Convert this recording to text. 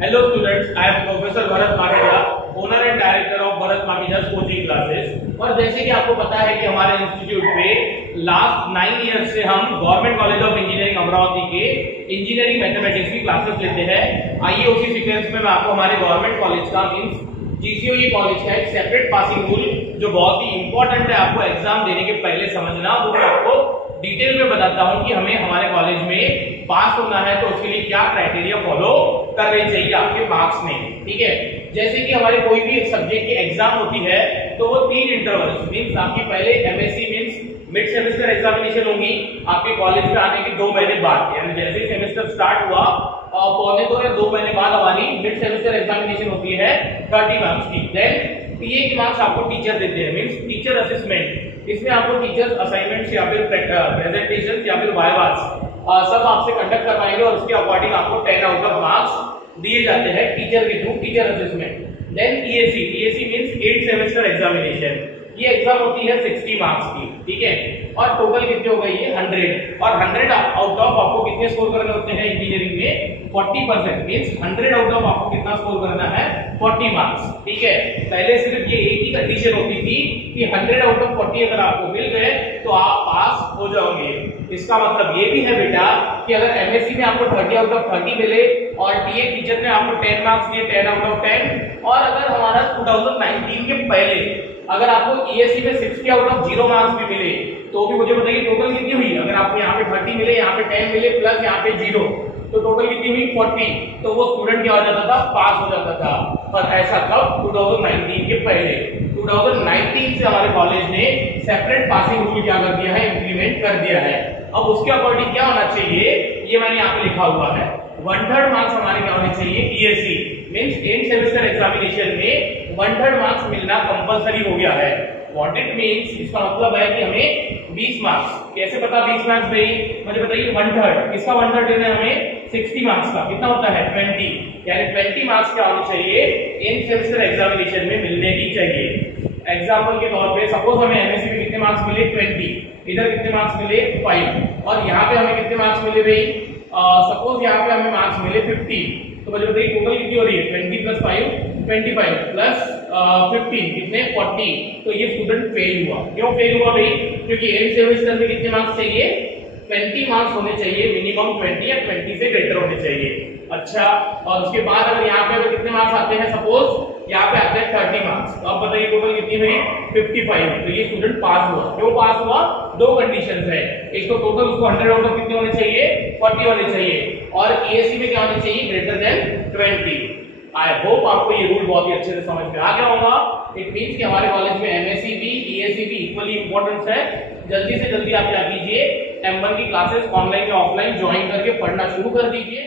Hello students, I am Professor Bharat Makija, owner and director of Bharat Makhija coaching classes. और जैसे कि आपको पता है कि हमारे इंस्टीट्यूट में लास्ट 9 ईयर्स से हम government college of engineering Amravati के इंजीनियरिंग मैथमेटिक्स की क्लासेस लेते हैं। आइए उसी सीक्वेंस में मैं आपको हमारे गवर्नमेंट कॉलेज का मींस जीसीओई कॉलेज का एक सेपरेट पासिंग रूल जो बहुत ही इंपॉर्टेंट है आपको एग्जाम देने के पहले समझना, वो मैं आपको डिटेल में बताता हूं कि हमें हमारे कॉलेज में पास होना है तो उसके लिए क्या क्राइटेरिया फॉलो करने चाहिए आपके मार्क्स में। ठीक है, जैसे कि हमारे कोई भी एक सब्जेक्ट की एग्जाम होती है तो वो 3 इंटरवल्स मींस आपकी पहले MSc means mid semester examination होगी आपके कॉलेज में आने के 2 महीने बाद, यानी जैसे ही सेमेस्टर स्टार्ट हुआ पौने 2 या 2 महीने बाद हमारी मिड सेमेस्टर एग्जामिनेशन होती है 30 मार्क्स की। देन पीए के मार्क्स आपको टीचर देते हैं मींस टीचर असेसमेंट। इसमें आपको टीचर्स असाइनमेंट्स या फिर प्रेजेंटेशन या फिर वाइवास सब आपसे कंडक्ट करवाएंगे और उसके अकॉर्डिंग आपको 10 आउट ऑफ मार्क्स दिए जाते हैं टीचर के through, teacher assessment. Then EAC means 8 semester examination, ये एग्जाम होती है 60 मार्क्स की। ठीक है, और टोटल कितने हो गए ये 100, और 100 आउट ऑफ आपको कितने स्कोर करने होते हैं इंजीनियरिंग में 40%, मींस 100 आउट ऑफ आपको कितना स्कोर करना है 40 मार्क्स। ठीक है, पहले सिर्फ ये एक ही कंडीशन होती थी कि 100 आउट ऑफ 40 अगर आपको मिल गए तो आप पास हो जाओगे। इसका मतलब ये भी है बेटा कि अगर एमएससी में आपको 30 आउट ऑफ 30 मिले और टीए टीचर में आपको 10 मार्क्स दिए 10 आउट ऑफ 10, और अगर हमारा 2019 के पहले अगर आपको ईएससी में 60 आउट ऑफ 0 मार्क्स भी मिले तो भी मुझे बताइए टोटल कितनी हुई। अगर आपको यहाँ पे 30 मिले, यहाँ पे 10 मिले प्लस यहाँ पे 0, तो टोटल कितनी हुई 40, तो वो स्टूडेंट क्या हो जाता था, पास हो जाता था। पर ऐसा कब, 2019 के पहले। 2019 से हमारे कॉलेज ने सेपरेट पासिंग रूल क्या कर दिया है, इंप्लीमेंट कर दिया है। अब उसके अकॉर्डिंग क्या होना चाहिए, ये मैंने यहाँ पे लिखा हुआ है 1/3 मार्क्स हमारे क्या होने चाहिए ESC means end semester examination में 1/3 मार्क्स मिलना कंपलसरी हो गया है। व्हाट इट मींस, इसका मतलब है कि हमें 20 मार्क्स, कैसे पता 20 मार्क्स भाई, मुझे बताइए 1/3, इसका 1/3 देना है हमें 60 मार्क्स का, कितना होता है 20, यानी 20 मार्क्स क्या होने चाहिए इन सेमेस्टर एग्जामिनेशन में मिलने ही चाहिए। एग्जांपल के तौर पे सपोज हमें एमएससी में कितने मार्क्स मिले 20, इधर कितने मार्क्स मिले 5, और यहाँ पे हमें कितने मार्क्स मिले भाई, सपोज यहाँ पे हमें मार्क्स मिले 15, तो मुझे बताइए टोटल कितनी हो रही है 20 + 5 25 प्लस 15 कितने 40, तो ये स्टूडेंट फेल हुआ। क्यों फेल हुआ भाई, क्योंकि एंड सेमेस्टर में कितने मार्क्स चाहिए 20 मार्क्स होने चाहिए, मिनिमम 20 या 20 से ग्रेटर होने चाहिए। अच्छा, और उसके बाद अगर यहाँ पे अगर कितने मार्क्स आते हैं, सपोज यहाँ पे आते हैं 30 मार्क्स, तो अब बताइए टोटल कितनी हुई 55, तो ये स्टूडेंट पास हुआ। क्यों पास हुआ, 2 कंडीशंस है, एक तो टोटल उसको 100 आउट ऑफ कितने होने चाहिए 40 होने चाहिए, और ईएससी में क्या होने चाहिए ग्रेटर देन 20। आई होप आपको ये रूल बहुत ही अच्छे से समझ में आ गया होगा। इट मींस कि हमारे कॉलेज में एमएससी भी ईएससी भी इक्वली इंपॉर्टेंट है। जल्दी से जल्दी आप क्या कीजिए M1 की क्लासेस ऑनलाइन या ऑफलाइन ज्वाइन करके पढ़ना शुरू कर दीजिए।